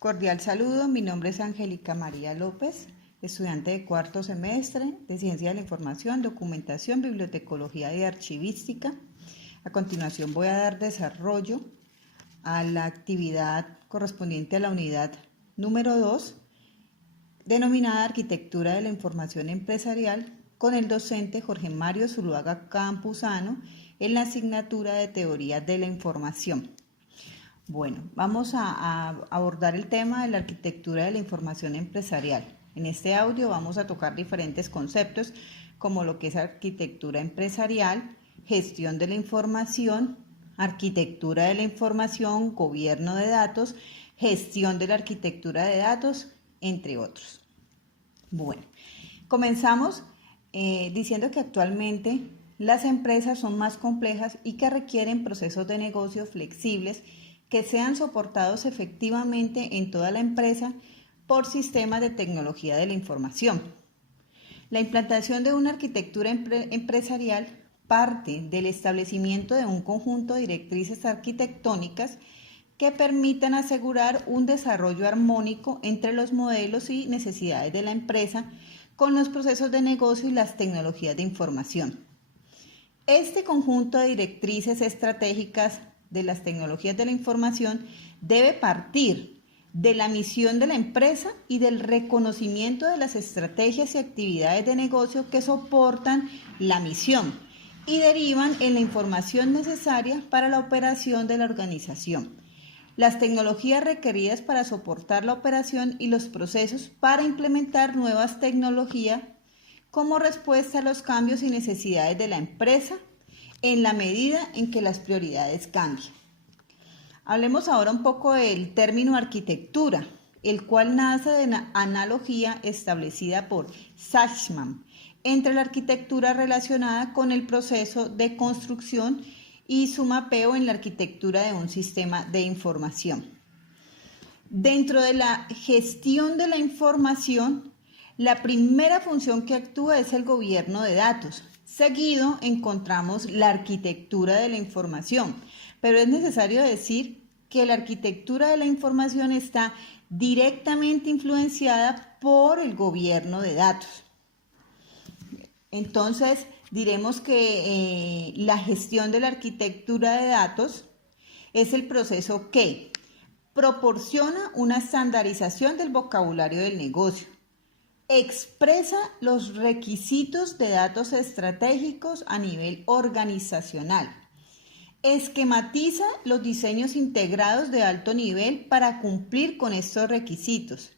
Cordial saludo, mi nombre es Angélica María López, estudiante de cuarto semestre de Ciencia de la Información, Documentación, Bibliotecología y Archivística. A continuación voy a dar desarrollo a la actividad correspondiente a la unidad número 2, denominada Arquitectura de la Información Empresarial, con el docente Jorge Mario Zuluaga Campuzano en la asignatura de Teoría de la Información. Bueno, vamos a abordar el tema de la arquitectura de la información empresarial. En este audio vamos a tocar diferentes conceptos como lo que es arquitectura empresarial, gestión de la información, arquitectura de la información, gobierno de datos, gestión de la arquitectura de datos, entre otros. Bueno, comenzamos diciendo que actualmente las empresas son más complejas y que requieren procesos de negocio flexibles que sean soportados efectivamente en toda la empresa por sistemas de tecnología de la información. La implantación de una arquitectura empresarial parte del establecimiento de un conjunto de directrices arquitectónicas que permitan asegurar un desarrollo armónico entre los modelos y necesidades de la empresa con los procesos de negocio y las tecnologías de información. Este conjunto de directrices estratégicas de las tecnologías de la información debe partir de la misión de la empresa y del reconocimiento de las estrategias y actividades de negocio que soportan la misión y derivan en la información necesaria para la operación de la organización, las tecnologías requeridas para soportar la operación y los procesos para implementar nuevas tecnologías como respuesta a los cambios y necesidades de la empresa en la medida en que las prioridades cambien. Hablemos ahora un poco del término arquitectura, el cual nace de una analogía establecida por Sachsman entre la arquitectura relacionada con el proceso de construcción y su mapeo en la arquitectura de un sistema de información. Dentro de la gestión de la información, la primera función que actúa es el gobierno de datos. Seguido encontramos la arquitectura de la información, pero es necesario decir que la arquitectura de la información está directamente influenciada por el gobierno de datos. Entonces, diremos que la gestión de la arquitectura de datos es el proceso que proporciona una estandarización del vocabulario del negocio, expresa los requisitos de datos estratégicos a nivel organizacional, esquematiza los diseños integrados de alto nivel para cumplir con estos requisitos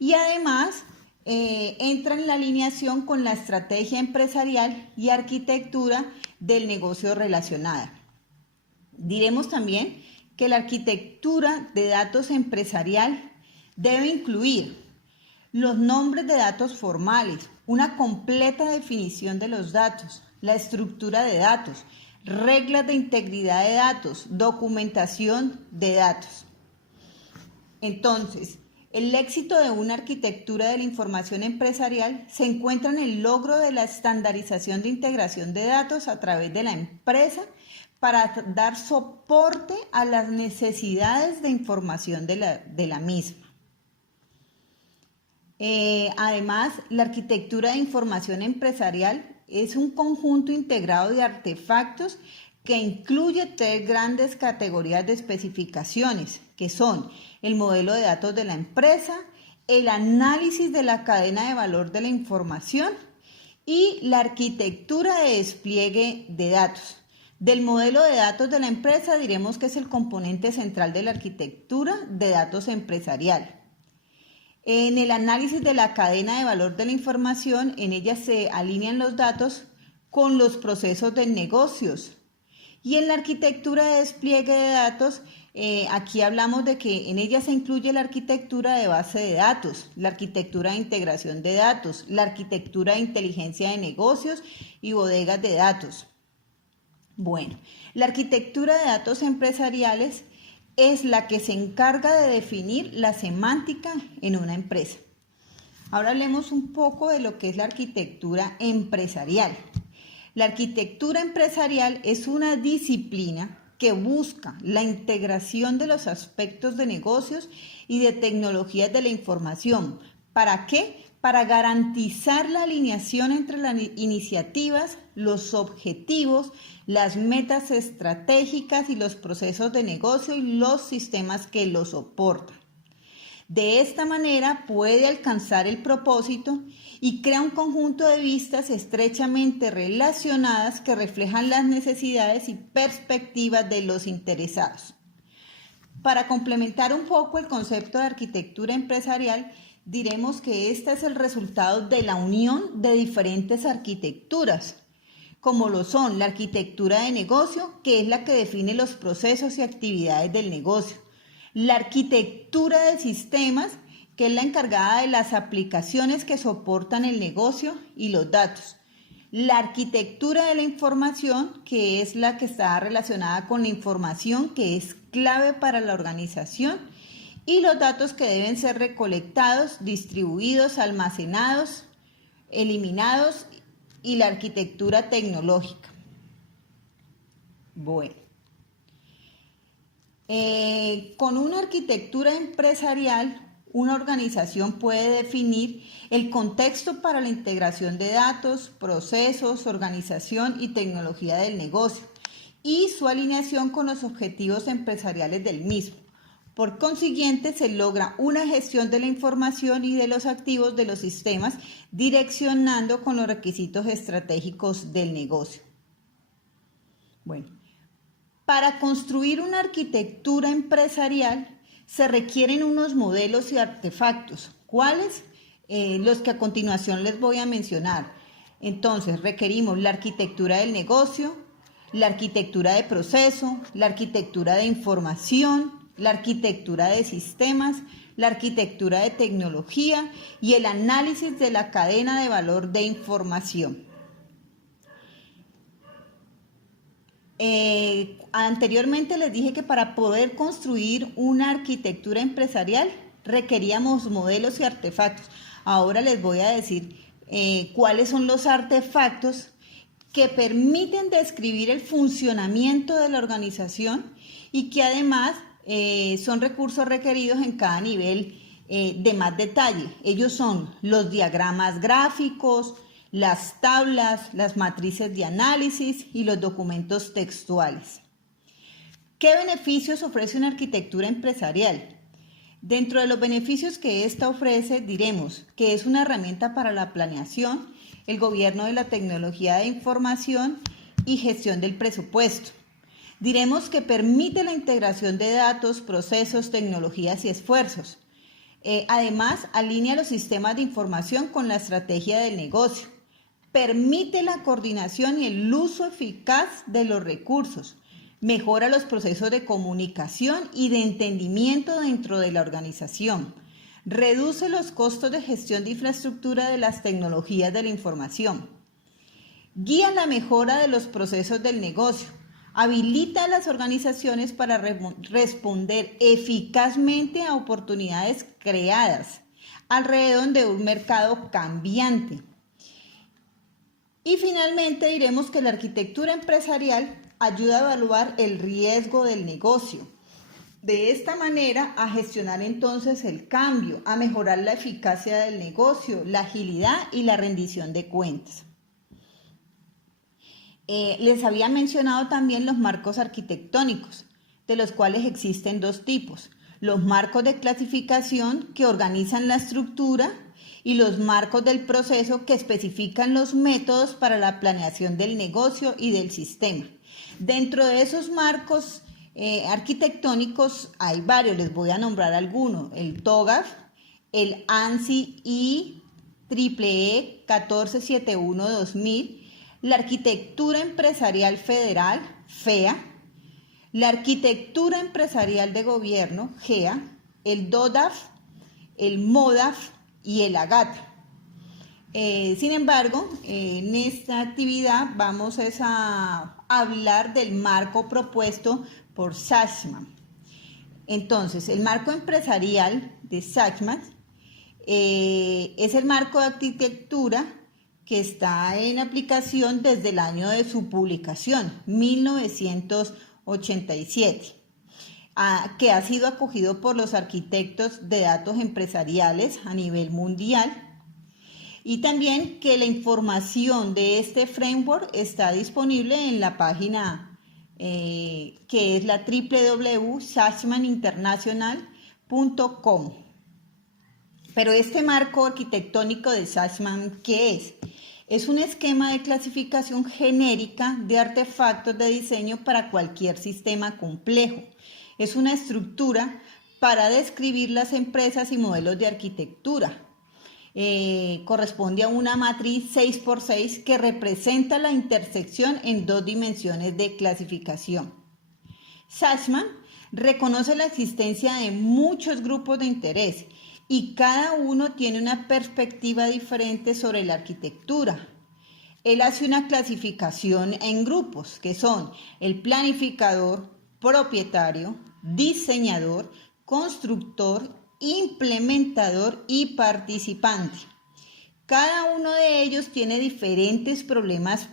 y además entra en la alineación con la estrategia empresarial y arquitectura del negocio relacionada. Diremos también que la arquitectura de datos empresarial debe incluir los nombres de datos formales, una completa definición de los datos, la estructura de datos, reglas de integridad de datos, documentación de datos. Entonces, el éxito de una arquitectura de la información empresarial se encuentra en el logro de la estandarización de integración de datos a través de la empresa para dar soporte a las necesidades de información de la misma. Además, la arquitectura de información empresarial es un conjunto integrado de artefactos que incluye tres grandes categorías de especificaciones, que son el modelo de datos de la empresa, el análisis de la cadena de valor de la información y la arquitectura de despliegue de datos. Del modelo de datos de la empresa diremos que es el componente central de la arquitectura de datos empresarial. En el análisis de la cadena de valor de la información, en ella se alinean los datos con los procesos de negocios. Y en la arquitectura de despliegue de datos, aquí hablamos de que en ella se incluye la arquitectura de base de datos, la arquitectura de integración de datos, la arquitectura de inteligencia de negocios y bodegas de datos. Bueno, la arquitectura de datos empresariales es la que se encarga de definir la semántica en una empresa. Ahora hablemos un poco de lo que es la arquitectura empresarial. La arquitectura empresarial es una disciplina que busca la integración de los aspectos de negocios y de tecnologías de la información. ¿Para qué? Para garantizar la alineación entre las iniciativas, los objetivos, las metas estratégicas y los procesos de negocio y los sistemas que los soportan. De esta manera puede alcanzar el propósito y crea un conjunto de vistas estrechamente relacionadas que reflejan las necesidades y perspectivas de los interesados. Para complementar un poco el concepto de arquitectura empresarial, diremos que este es el resultado de la unión de diferentes arquitecturas, como lo son la arquitectura de negocio, que es la que define los procesos y actividades del negocio, la arquitectura de sistemas, que es la encargada de las aplicaciones que soportan el negocio y los datos, la arquitectura de la información, que es la que está relacionada con la información que es clave para la organización, y los datos que deben ser recolectados, distribuidos, almacenados, eliminados, y la arquitectura tecnológica. Bueno, con una arquitectura empresarial, una organización puede definir el contexto para la integración de datos, procesos, organización y tecnología del negocio y su alineación con los objetivos empresariales del mismo. Por consiguiente, se logra una gestión de la información y de los activos de los sistemas, direccionando con los requisitos estratégicos del negocio. Bueno, para construir una arquitectura empresarial se requieren unos modelos y artefactos. ¿Cuáles? Los que a continuación les voy a mencionar. Entonces, requerimos la arquitectura del negocio, la arquitectura de proceso, la arquitectura de información, la arquitectura de sistemas, la arquitectura de tecnología y el análisis de la cadena de valor de información. Anteriormente les dije que para poder construir una arquitectura empresarial requeríamos modelos y artefactos. Ahora les voy a decir cuáles son los artefactos que permiten describir el funcionamiento de la organización y que además son recursos requeridos en cada nivel de más detalle. Ellos son los diagramas gráficos, las tablas, las matrices de análisis y los documentos textuales. ¿Qué beneficios ofrece una arquitectura empresarial? Dentro de los beneficios que ésta ofrece, diremos que es una herramienta para la planeación, el gobierno de la tecnología de información y gestión del presupuesto. Diremos que permite la integración de datos, procesos, tecnologías y esfuerzos. Además, alinea los sistemas de información con la estrategia del negocio. Permite la coordinación y el uso eficaz de los recursos. Mejora los procesos de comunicación y de entendimiento dentro de la organización. Reduce los costos de gestión de infraestructura de las tecnologías de la información. Guía la mejora de los procesos del negocio. Habilita a las organizaciones para responder eficazmente a oportunidades creadas alrededor de un mercado cambiante. Y finalmente diremos que la arquitectura empresarial ayuda a evaluar el riesgo del negocio. De esta manera, a gestionar entonces el cambio, a mejorar la eficacia del negocio, la agilidad y la rendición de cuentas. Les había mencionado también los marcos arquitectónicos, de los cuales existen dos tipos: los marcos de clasificación, que organizan la estructura, y los marcos del proceso, que especifican los métodos para la planeación del negocio y del sistema. Dentro de esos marcos arquitectónicos hay varios, les voy a nombrar algunos: el TOGAF, el ANSI IEEE 1471-2000, la Arquitectura Empresarial Federal, FEA, la Arquitectura Empresarial de Gobierno, GEA, el DODAF, el MODAF y el AGAT. Sin embargo, en esta actividad vamos a hablar del marco propuesto por Sachsman. Entonces, el marco empresarial de Sachsman es el marco de arquitectura que está en aplicación desde el año de su publicación, 1986. 87, que ha sido acogido por los arquitectos de datos empresariales a nivel mundial, y también que la información de este framework está disponible en la página que es la www.sachmaninternational.com. Pero este marco arquitectónico de Sachman, ¿qué es? Es un esquema de clasificación genérica de artefactos de diseño para cualquier sistema complejo. Es una estructura para describir las empresas y modelos de arquitectura. Corresponde a una matriz 6x6 que representa la intersección en 2 dimensiones de clasificación. Sachman reconoce la existencia de muchos grupos de interés y cada uno tiene una perspectiva diferente sobre la arquitectura. Él hace una clasificación en grupos que son el planificador, propietario, diseñador, constructor, implementador y participante. Cada uno de ellos tiene diferentes problemas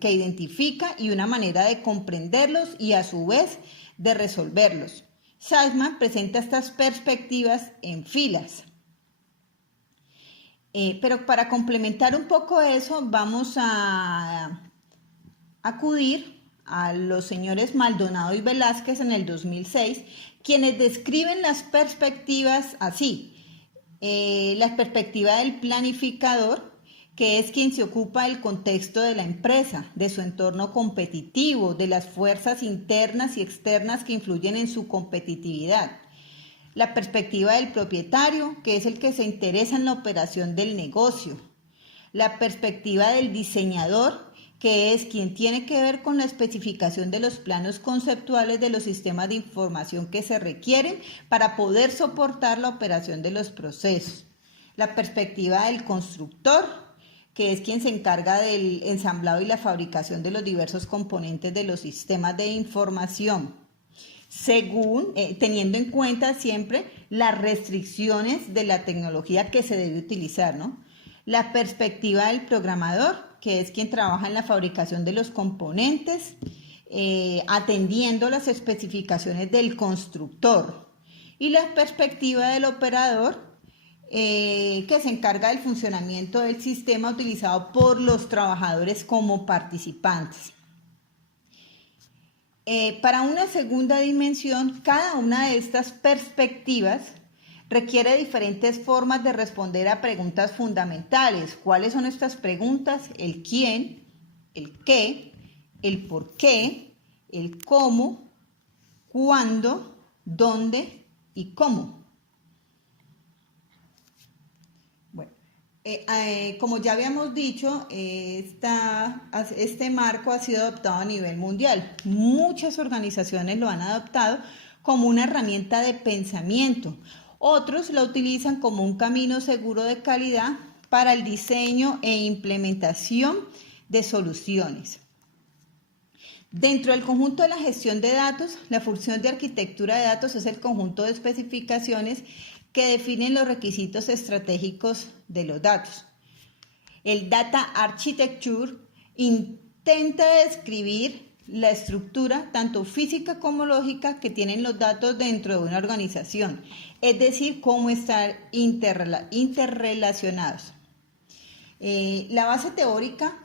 que identifica y una manera de comprenderlos y a su vez de resolverlos. Sachman presenta estas perspectivas en filas. Pero para complementar un poco eso, vamos a acudir a los señores Maldonado y Velázquez en el 2006, quienes describen las perspectivas así. La perspectiva del planificador, que es quien se ocupa del contexto de la empresa, de su entorno competitivo, de las fuerzas internas y externas que influyen en su competitividad. La perspectiva del propietario, que es el que se interesa en la operación del negocio. La perspectiva del diseñador, que es quien tiene que ver con la especificación de los planos conceptuales de los sistemas de información que se requieren para poder soportar la operación de los procesos. La perspectiva del constructor, que es quien se encarga del ensamblado y la fabricación de los diversos componentes de los sistemas de información, según teniendo en cuenta siempre las restricciones de la tecnología que se debe utilizar, ¿no? La perspectiva del programador, que es quien trabaja en la fabricación de los componentes, atendiendo las especificaciones del constructor. Y la perspectiva del operador, que se encarga del funcionamiento del sistema utilizado por los trabajadores como participantes. Para una segunda dimensión, cada una de estas perspectivas requiere diferentes formas de responder a preguntas fundamentales. ¿Cuáles son estas preguntas? El quién, el qué, el por qué, el cómo, cuándo, dónde y cómo. Bueno, como ya habíamos dicho, este marco ha sido adoptado a nivel mundial. Muchas organizaciones lo han adoptado como una herramienta de pensamiento. Otros la utilizan como un camino seguro de calidad para el diseño e implementación de soluciones. Dentro del conjunto de la gestión de datos, la función de arquitectura de datos es el conjunto de especificaciones que definen los requisitos estratégicos de los datos. El Data Architecture intenta describir la estructura, tanto física como lógica, que tienen los datos dentro de una organización, es decir, cómo están interrelacionados. La base teórica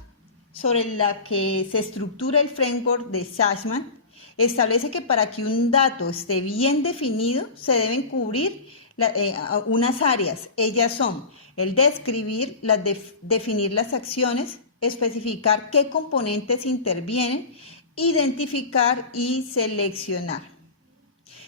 sobre la que se estructura el framework de Sachman establece que para que un dato esté bien definido se deben cubrir unas áreas. Ellas son el describir, definir las acciones, especificar qué componentes intervienen, identificar y seleccionar.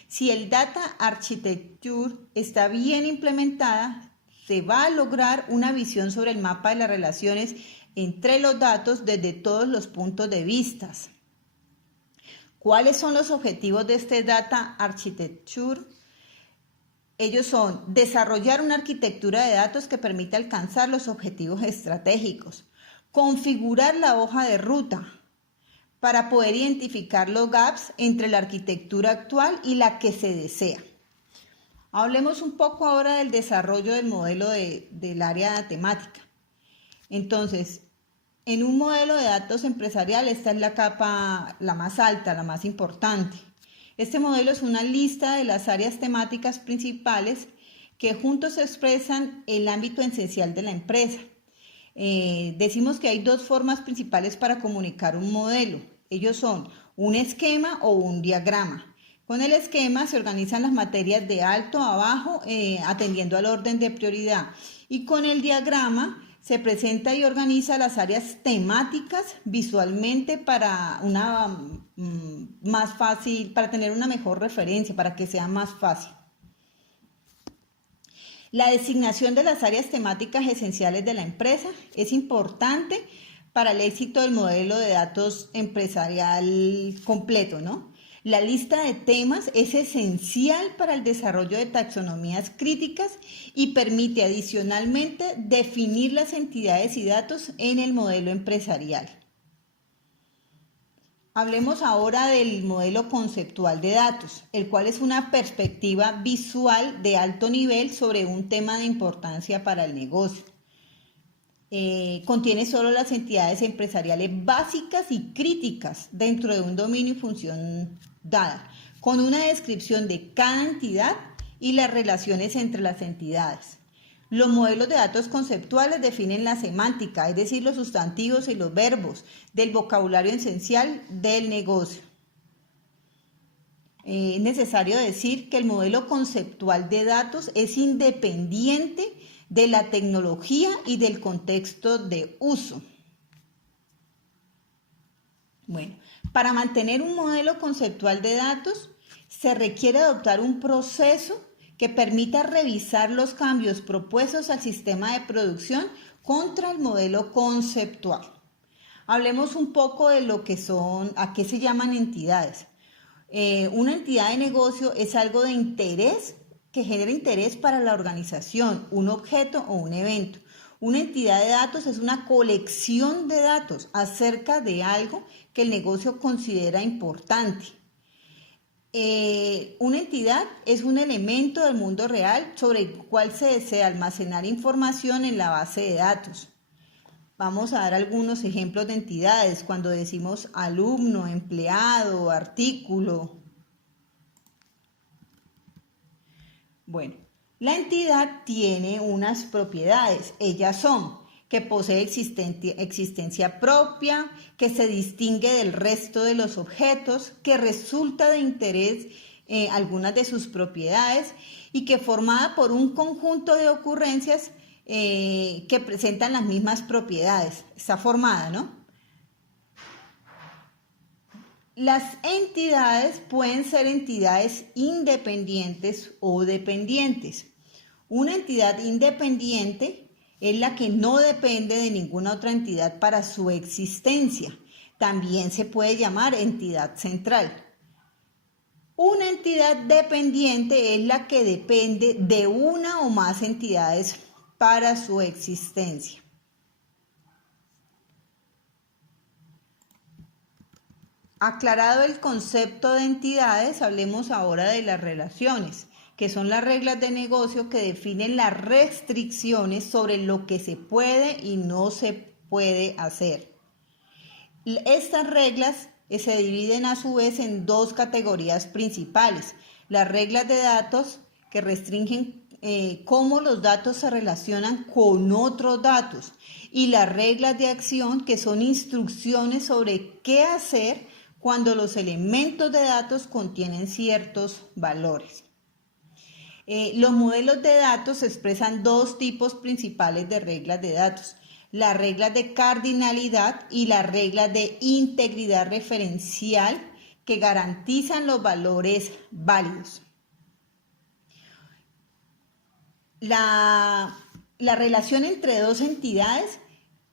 Si el Data Architecture está bien implementada, se va a lograr una visión sobre el mapa de las relaciones entre los datos desde todos los puntos de vista. ¿Cuáles son los objetivos de este Data Architecture? Ellos son desarrollar una arquitectura de datos que permita alcanzar los objetivos estratégicos, configurar la hoja de ruta para poder identificar los gaps entre la arquitectura actual y la que se desea. Hablemos un poco ahora del desarrollo del modelo del área temática. Entonces, En un modelo de datos empresarial, esta es la capa la más alta, la más importante. Este modelo es una lista de las áreas temáticas principales que juntos expresan el ámbito esencial de la empresa. Decimos que hay dos formas principales para comunicar un modelo. Ellos son un esquema o un diagrama. Con el esquema se organizan las materias de alto a bajo, atendiendo al orden de prioridad. Y con el diagrama se presenta y organiza las áreas temáticas visualmente para más fácil, para tener una mejor referencia, para que sea más fácil. La designación de las áreas temáticas esenciales de la empresa es importante para el éxito del modelo de datos empresarial completo, ¿no? La lista de temas es esencial para el desarrollo de taxonomías críticas y permite adicionalmente definir las entidades y datos en el modelo empresarial. Hablemos ahora del modelo conceptual de datos, el cual es una perspectiva visual de alto nivel sobre un tema de importancia para el negocio. Contiene solo las entidades empresariales básicas y críticas dentro de un dominio y función dada, con una descripción de cada entidad y las relaciones entre las entidades. Los modelos de datos conceptuales definen la semántica, es decir, los sustantivos y los verbos del vocabulario esencial del negocio. Es necesario decir que el modelo conceptual de datos es independiente de la tecnología y del contexto de uso. Bueno, para mantener un modelo conceptual de datos se requiere adoptar un proceso que permita revisar los cambios propuestos al sistema de producción contra el modelo conceptual. Hablemos un poco de lo que son, a qué se llaman entidades. Una entidad de negocio es algo de interés que genera interés para la organización, un objeto o un evento. Una entidad de datos es una colección de datos acerca de algo que el negocio considera importante. Una entidad es un elemento del mundo real sobre el cual se desea almacenar información en la base de datos. Vamos a dar algunos ejemplos de entidades cuando decimos alumno, empleado, artículo. Bueno, la entidad tiene unas propiedades. Ellas son que posee existencia propia, que se distingue del resto de los objetos, que resulta de interés algunas de sus propiedades y que formada por un conjunto de ocurrencias que presentan las mismas propiedades. Está formada, ¿no? Las entidades pueden ser entidades independientes o dependientes. Una entidad independiente es la que no depende de ninguna otra entidad para su existencia. También se puede llamar entidad central. Una entidad dependiente es la que depende de una o más entidades para su existencia. Aclarado el concepto de entidades, hablemos ahora de las relaciones, que son las reglas de negocio que definen las restricciones sobre lo que se puede y no se puede hacer. Estas reglas se dividen a su vez en dos categorías principales: las reglas de datos, que restringen cómo los datos se relacionan con otros datos, y las reglas de acción, que son instrucciones sobre qué hacer cuando los elementos de datos contienen ciertos valores. Los modelos de datos expresan dos tipos principales de reglas de datos: las reglas de cardinalidad y las reglas de integridad referencial, que garantizan los valores válidos. La relación entre dos entidades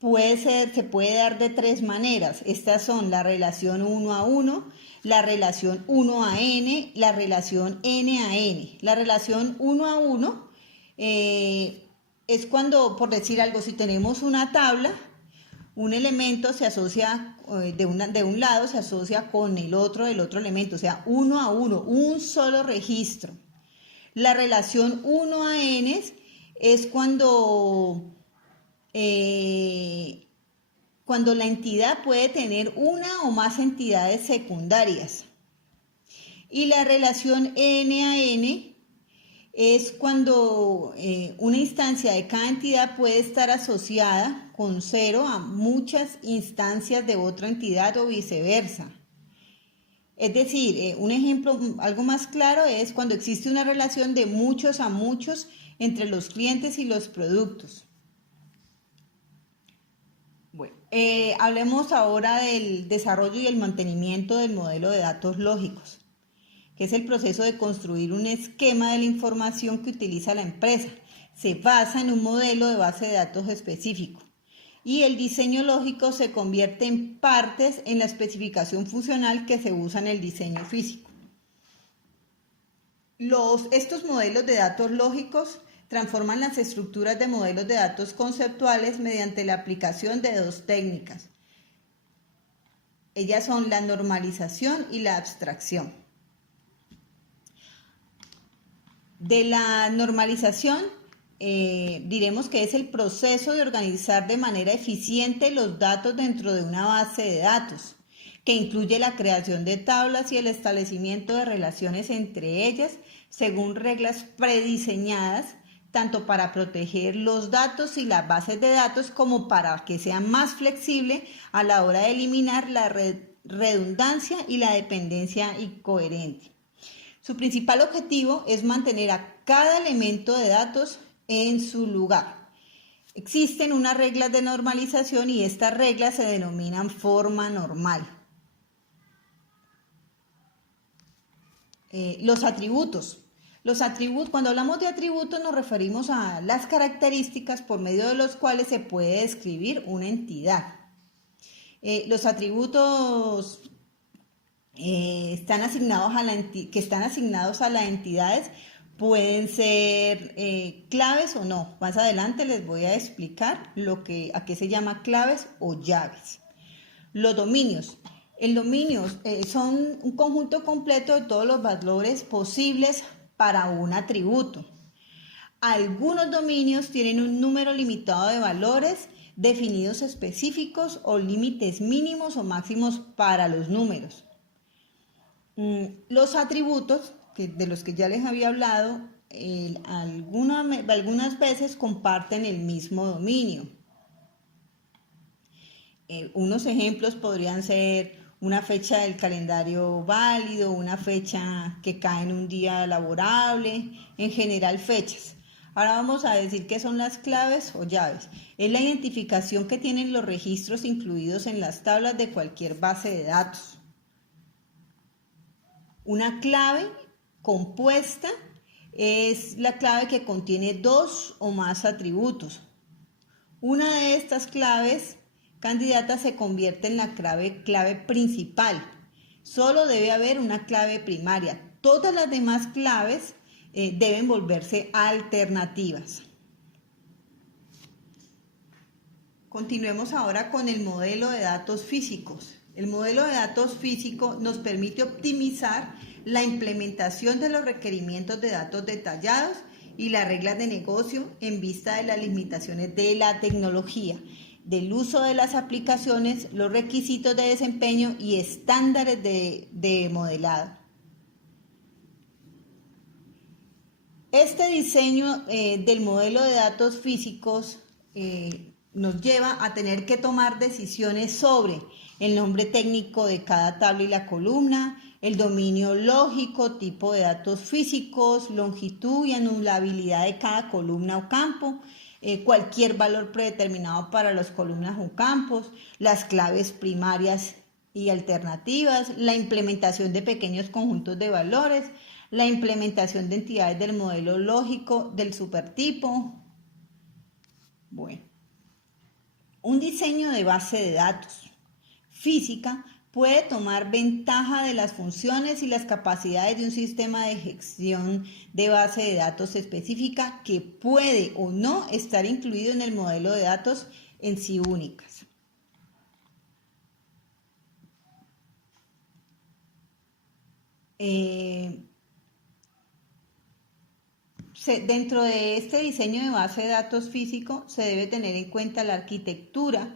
se puede dar de tres maneras. Estas son la relación 1 a 1, la relación 1 a n, la relación n a n. La relación 1 a 1 es cuando, por decir algo, si tenemos una tabla, un elemento se asocia de un lado, se asocia con el otro elemento, o sea, 1 a 1, un solo registro. La relación 1 a n es cuando cuando la entidad puede tener una o más entidades secundarias. Y la relación N a N es cuando una instancia de cada entidad puede estar asociada con 0 a muchas instancias de otra entidad o viceversa. Es decir, un ejemplo algo más claro es cuando existe una relación de muchos a muchos entre los clientes y los productos. Bueno, hablemos ahora del desarrollo y el mantenimiento del modelo de datos lógicos, que es el proceso de construir un esquema de la información que utiliza la empresa. Se basa en un modelo de base de datos específico y el diseño lógico se convierte en partes en la especificación funcional que se usa en el diseño físico. Estos modelos de datos lógicos transforman las estructuras de modelos de datos conceptuales mediante la aplicación de dos técnicas. Ellas son la normalización y la abstracción. De la normalización, diremos que es el proceso de organizar de manera eficiente los datos dentro de una base de datos, que incluye la creación de tablas y el establecimiento de relaciones entre ellas según reglas prediseñadas, tanto para proteger los datos y las bases de datos como para que sea más flexible a la hora de eliminar la redundancia y la dependencia incoherente. Su principal objetivo es mantener a cada elemento de datos en su lugar. Existen unas reglas de normalización y estas reglas se denominan forma normal. Los atributos. Cuando hablamos de atributos nos referimos a las características por medio de los cuales se puede describir una entidad. Los atributos están asignados a las entidades pueden ser claves o no. Más adelante les voy a explicar a qué se llama claves o llaves. Los dominios. El dominio son un conjunto completo de todos los valores posibles para un atributo. Algunos dominios tienen un número limitado de valores definidos específicos o límites mínimos o máximos para los números. Los atributos, de los que ya les había hablado, algunas veces comparten el mismo dominio. Unos ejemplos podrían ser una fecha del calendario válido, una fecha que cae en un día laborable, en general fechas. Ahora vamos a decir qué son las claves o llaves. Es la identificación que tienen los registros incluidos en las tablas de cualquier base de datos. Una clave compuesta es la clave que contiene dos o más atributos. Una de estas claves candidatas se convierte en la clave principal. Solo debe haber una clave primaria. Todas las demás claves deben volverse alternativas. Continuemos ahora con el modelo de datos físicos. El modelo de datos físico nos permite optimizar la implementación de los requerimientos de datos detallados y las reglas de negocio en vista de las limitaciones de la tecnología, del uso de las aplicaciones, los requisitos de desempeño y estándares de modelado. Este diseño del modelo de datos físicos nos lleva a tener que tomar decisiones sobre el nombre técnico de cada tabla y la columna, el dominio lógico, tipo de datos físicos, longitud y anulabilidad de cada columna o campo, cualquier valor predeterminado para las columnas o campos, las claves primarias y alternativas, la implementación de pequeños conjuntos de valores, la implementación de entidades del modelo lógico del supertipo. Bueno, un diseño de base de datos física puede tomar ventaja de las funciones y las capacidades de un sistema de gestión de base de datos específica que puede o no estar incluido en el modelo de datos en sí únicas. Dentro de este diseño de base de datos físico se debe tener en cuenta la arquitectura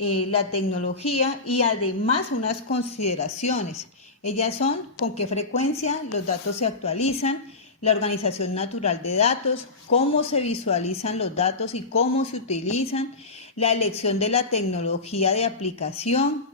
la tecnología y además unas consideraciones. Ellas son con qué frecuencia los datos se actualizan, la organización natural de datos, cómo se visualizan los datos y cómo se utilizan, la elección de la tecnología de aplicación,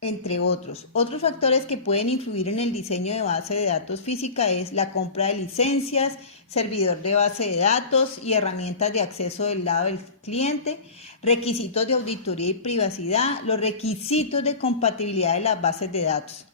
entre otros. Otros factores que pueden influir en el diseño de base de datos física es la compra de licencias, servidor de base de datos y herramientas de acceso del lado del cliente, requisitos de auditoría y privacidad, los requisitos de compatibilidad de las bases de datos.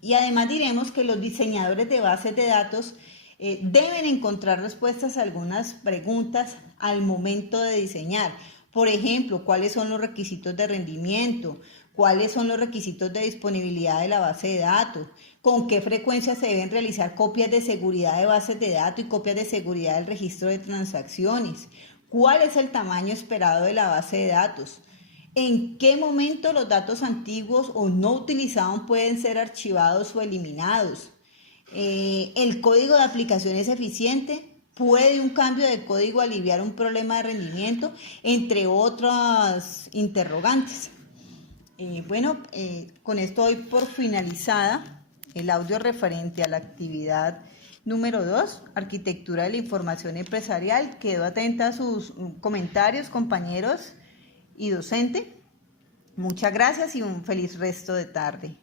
Y además diremos que los diseñadores de bases de datos deben encontrar respuestas a algunas preguntas al momento de diseñar. Por ejemplo, ¿cuáles son los requisitos de rendimiento? ¿Cuáles son los requisitos de disponibilidad de la base de datos? ¿Con qué frecuencia se deben realizar copias de seguridad de bases de datos y copias de seguridad del registro de transacciones? ¿Cuál es el tamaño esperado de la base de datos? ¿En qué momento los datos antiguos o no utilizados pueden ser archivados o eliminados? ¿El código de aplicación es eficiente? ¿Puede un cambio de código aliviar un problema de rendimiento? Entre otras interrogantes. Con esto doy por finalizada el audio referente a la actividad número 2, Arquitectura de la Información Empresarial. Quedo atenta a sus comentarios, compañeros y docente. Muchas gracias y un feliz resto de tarde.